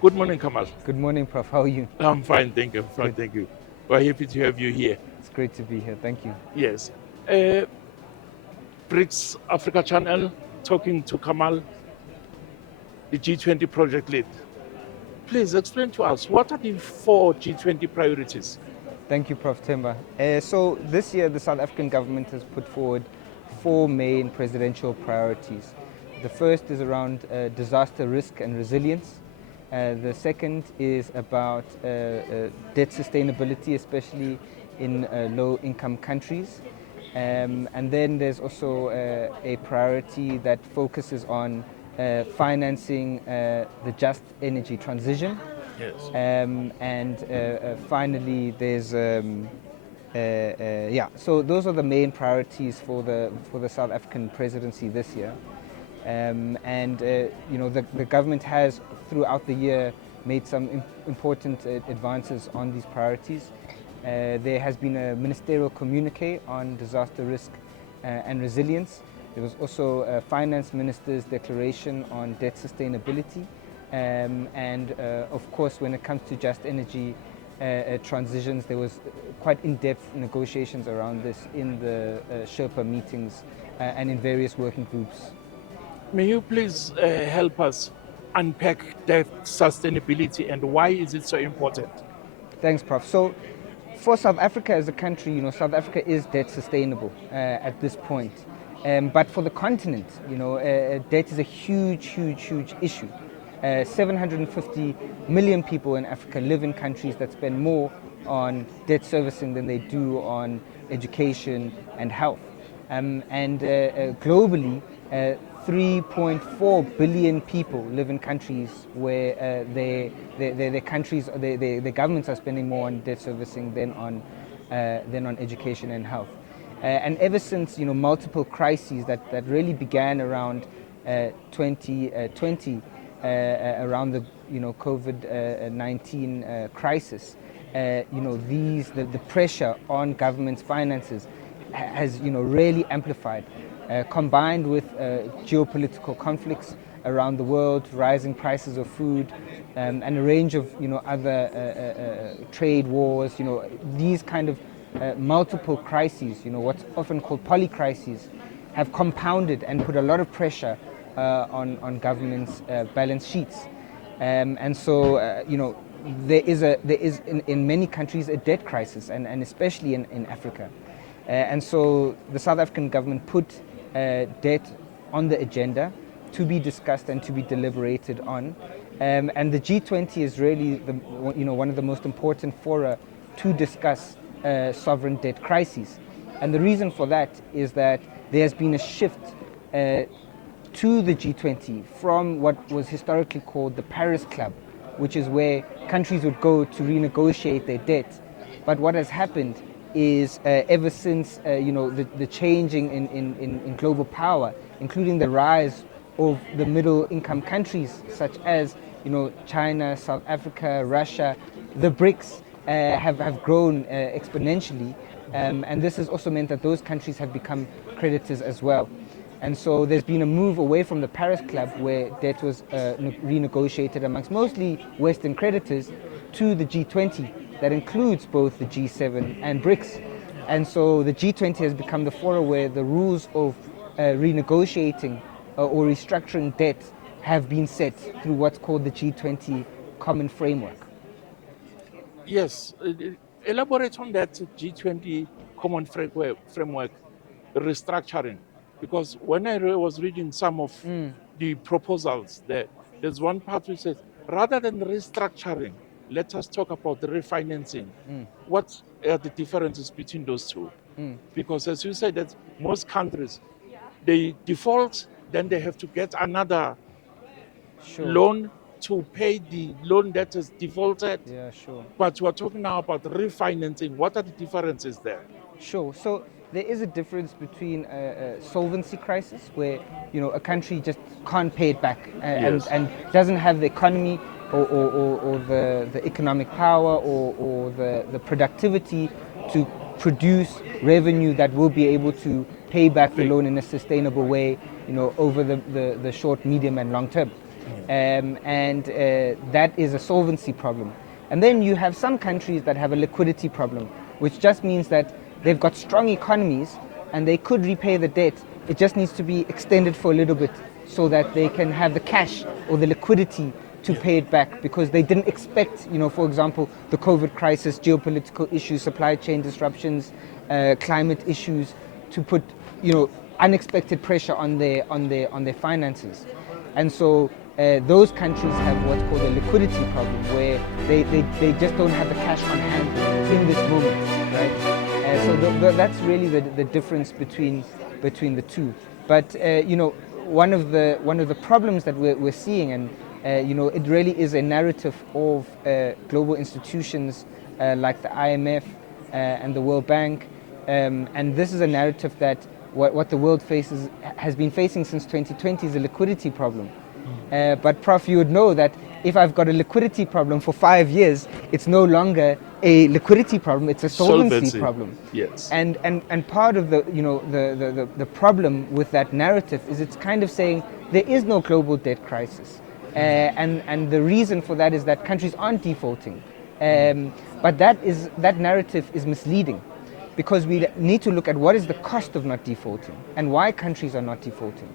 Good morning, Kamal. Good morning, Prof. How are you? I'm fine, thank you. Fine, Good. thank you. We're happy to have you here. It's great to be here. Thank you. Yes. Uh, BRICS Africa Channel, talking to Kamal, the G20 project lead. Please explain to us, what are the 4 G20 priorities? Thank you, Prof. Temba. So this year, the South African government has put forward 4 main presidential priorities. The first is around disaster risk and resilience. The second is about debt sustainability, especially in low-income countries. And then there's also a priority that focuses on financing the just energy transition. Yes. And finally, there's So those are the main priorities for the South African presidency this year. The government has throughout the year made some important advances on these priorities. There has been a ministerial communique on disaster risk and resilience. There was also a finance minister's declaration on debt sustainability. Of course, when it comes to just energy transitions, there was quite in-depth negotiations around this in the Sherpa meetings and in various working groups. May you please help us unpack debt sustainability and why is it so important? Thanks, Prof. So, for South Africa as a country, South Africa is debt sustainable at this point. But for the continent, debt is a huge issue. 750 million people in Africa live in countries that spend more on debt servicing than they do on education and health. Globally, 3.4 billion people live in countries where their governments are spending more on debt servicing than on education and health. And ever since multiple crises that really began around 2020, around the COVID-19 crisis, the pressure on government's finances has really amplified, combined with geopolitical conflicts around the world, rising prices of food, and a range of other trade wars. These kind of multiple crises, what's often called polycrises, have compounded and put a lot of pressure on governments' balance sheets. There is in many countries a debt crisis, and especially in Africa. And so the South African government put debt on the agenda to be discussed and to be deliberated on. And the G20 is really one of the most important fora to discuss sovereign debt crises. And the reason for that is that there has been a shift to the G20 from what was historically called the Paris Club, which is where countries would go to renegotiate their debt. But what has happened is ever since the changing in global power, including the rise of the middle income countries such as China, South Africa, Russia, the BRICS have grown exponentially, and this has also meant that those countries have become creditors as well. And so there's been a move away from the Paris Club, where debt was renegotiated amongst mostly Western creditors, to the G20 that includes both the G7 and BRICS. And so the G20 has become the forum where the rules of renegotiating or restructuring debt have been set through what's called the G20 Common Framework. Yes, elaborate on that G20 Common Framework restructuring, because when I was reading some of the proposals there's one part which says, rather than restructuring, let us talk about the refinancing. What are the differences between those two? Because as you said, that most countries, they default, then they have to get another loan to pay the loan that is defaulted. Yeah, sure. But we're talking now about refinancing. What are the differences there? Sure. So there is a difference between a solvency crisis, where a country just can't pay it back and doesn't have the economy or the economic power or the productivity to produce revenue that will be able to pay back the loan in a sustainable way, over the short, medium, and long term. That is a solvency problem. And then you have some countries that have a liquidity problem, which just means that they've got strong economies and they could repay the debt. It just needs to be extended for a little bit so that they can have the cash or the liquidity to pay it back, because they didn't expect, for example, the COVID crisis, geopolitical issues, supply chain disruptions, climate issues to put, unexpected pressure on their finances. And so those countries have what's called a liquidity problem, where they just don't have the cash on hand in this moment, right? So that's really the difference between the two. But one of the problems that we're seeing, and it really is a narrative of global institutions like the IMF and the World Bank, and this is a narrative that what the world has been facing since 2020 is a liquidity problem. But Prof, you would know that if I've got a liquidity problem for 5 years, it's no longer a liquidity problem; it's a solvency problem. Yes. And part of the problem with that narrative is it's kind of saying there is no global debt crisis, and the reason for that is that countries aren't defaulting. But that narrative is misleading, because we need to look at what is the cost of not defaulting and why countries are not defaulting.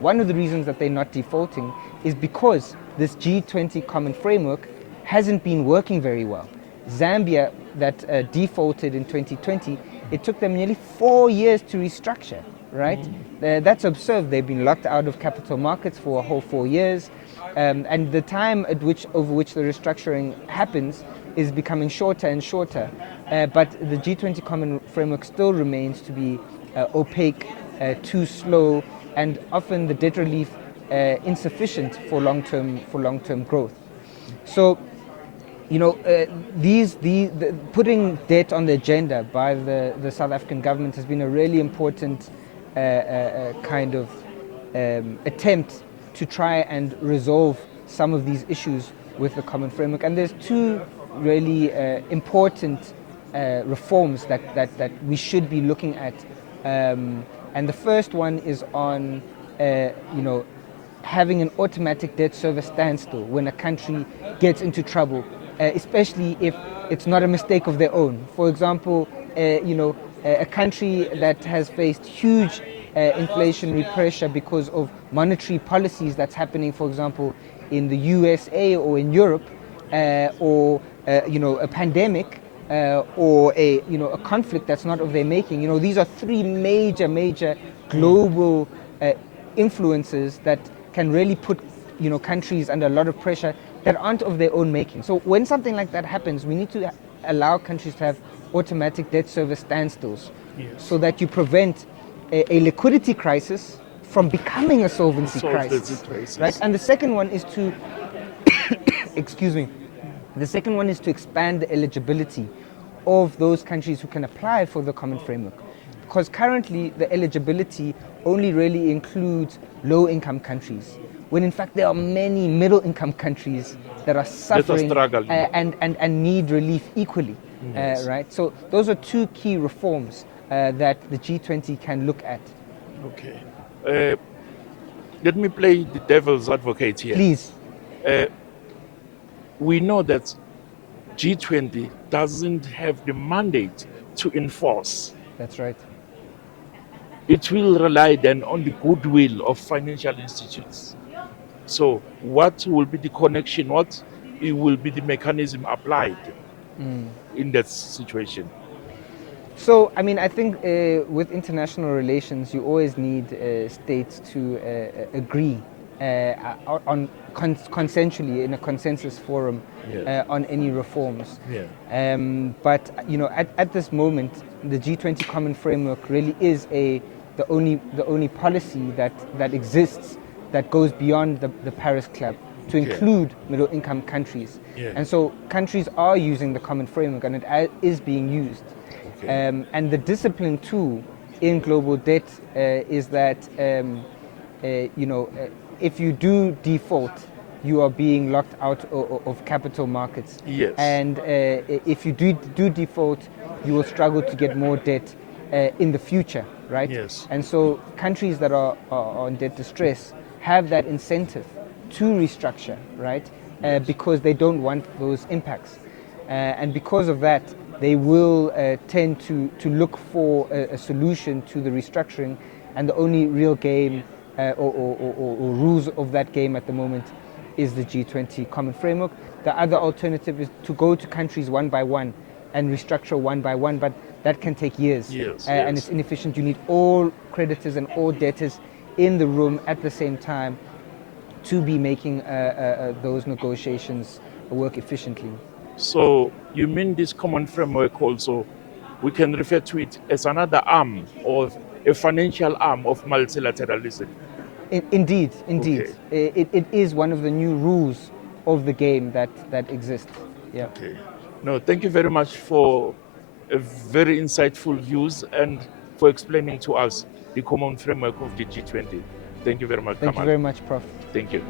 One of the reasons that they're not defaulting is because this G20 common framework hasn't been working very well. Zambia, that defaulted in 2020, it took them nearly 4 years to restructure, right? That's absurd. They've been locked out of capital markets for a whole 4 years, and the time over which the restructuring happens is becoming shorter and shorter. But the G20 common framework still remains to be opaque, too slow, and often the debt relief insufficient for long-term growth. So, putting debt on the agenda by the South African government has been a really important kind of attempt to try and resolve some of these issues with the common framework. And there's two really important reforms that we should be looking at. And the first one is on, having an automatic debt service standstill when a country gets into trouble, especially if it's not a mistake of their own. For example, a country that has faced huge inflationary pressure because of monetary policies that's happening, for example, in the USA or in Europe, or a pandemic, or a conflict that's not of their making. These are three major global influences that can really put countries under a lot of pressure that aren't of their own making. So when something like that happens, we need to allow countries to have automatic debt service standstills, so that you prevent a liquidity crisis from becoming a solvency crisis. Right? And the second one is to excuse me. The second one is to expand the eligibility of those countries who can apply for the common framework. Because currently the eligibility only really includes low-income countries, when in fact there are many middle-income countries that are suffering and need relief equally. Right? So those are two key reforms that the G20 can look at. Okay. Let me play the devil's advocate here. Please. We know that G20 doesn't have the mandate to enforce. That's right. It will rely then on the goodwill of financial institutions. So what will be the connection? What will be the mechanism applied in that situation? So, I think with international relations, you always need states to agree consensually in a consensus forum on any reforms. But at this moment, the G20 common framework really is the only policy that exists that goes beyond the Paris Club to include middle-income countries. And so countries are using the common framework, and it is being used. And the discipline tool in global debt is that if you do default, you are being locked out of capital markets. And if you do default, you will struggle to get more debt in the future, right? And so countries that are in debt distress have that incentive to restructure, right? Because they don't want those impacts. And because of that, they will tend to look for a solution to the restructuring, and the only real game or rules of that game at the moment is the G20 common framework. The other alternative is to go to countries one by one and restructure one by one, but that can take years. And it's inefficient. You need all creditors and all debtors in the room at the same time to be making those negotiations work efficiently. So you mean this common framework also, we can refer to it as another arm or a financial arm of multilateralism? Indeed. Okay. It is one of the new rules of the game that exists. Yeah. Okay. No, thank you very much for a very insightful views and for explaining to us the common framework of the G20. Thank you very much, Thank you Kamal. very much, Prof. Thank you.